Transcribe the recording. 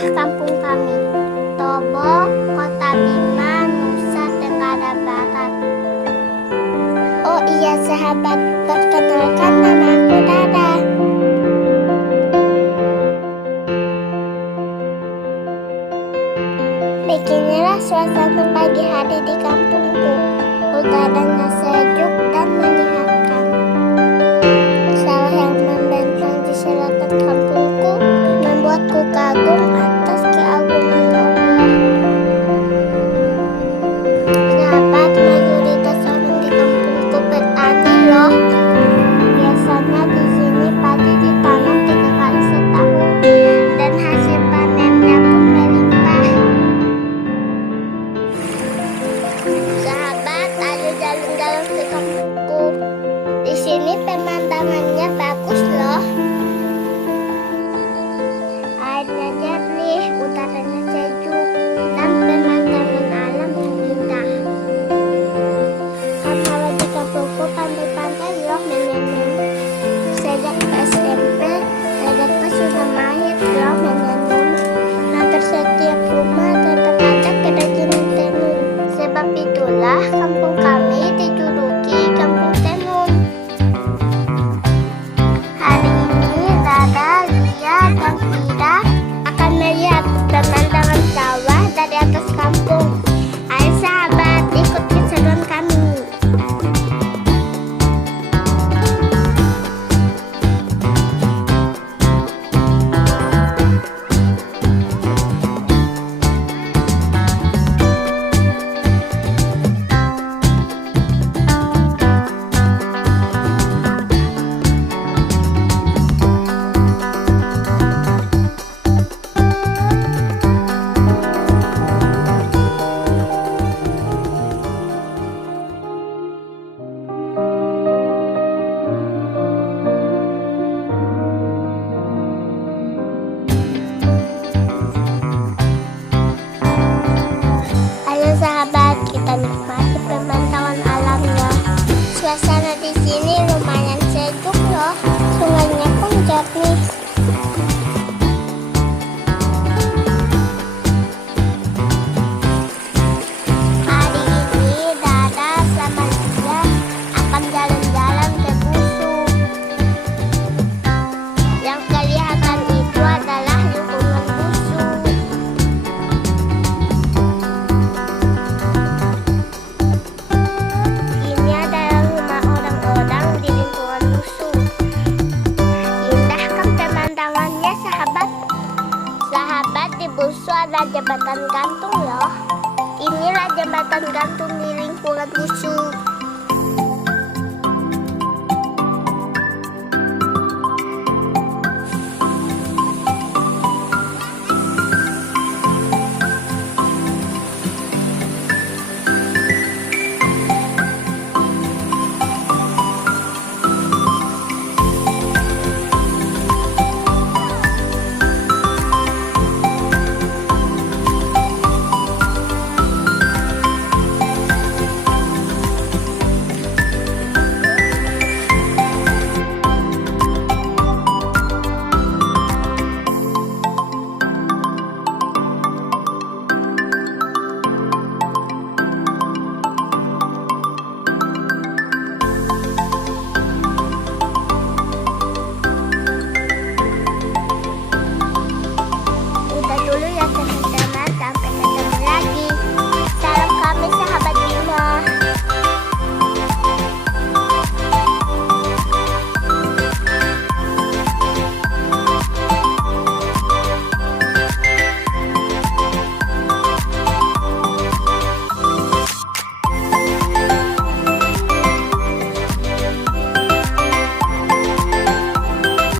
Inilah kampung kami, Tobo, Kota Bima, Nusa, Tenggara, Barat. Oh iya sahabat, perkenalkan nama aku Dada. Beginilah suasana pagi hari di kampungku. Udaranya sejuk dan menyehatkan. Sawah yang membentang di selatan kampungku membuatku kagum atas keagungan Allah. Sahabat, mayoritas orang di kampungku petani loh. Biasanya di sini padi ditanam 3 kali setahun dan hasil panennya pun melimpah. Sahabat, ayo jalan-jalan ke kampungku. Di sini pemandangannya bagus loh. Airnya jernih, udaranya sejuk, dan pemandangan alam yang indah. Kalau di kampungku pandai-pandai loh menenun. Sejak SMP, dedekku sudah mahir loh menenun. Hampir setiap rumah tetap ada kerajinan tenun. Sebab itulah kampung kami dijuluki kampung tenun. Hari ini Dada, Lia, dan Ira akan melihat pemandangan sawah dari atas kampung. Ayo sahabat, ikut keseruan kami. Sahabat, kita nikmati pemandangan alamnya. Suasana di sini lumayan sejuk loh. Sungainya pun jernih. Hari ini Dada sama Lia akan jalan-jalan ke Busu. Yang kelihatan itu adalah lingkungan Busu. Sahabat, di Busu ada jembatan gantung loh. Inilah jembatan gantung di lingkungan Busu.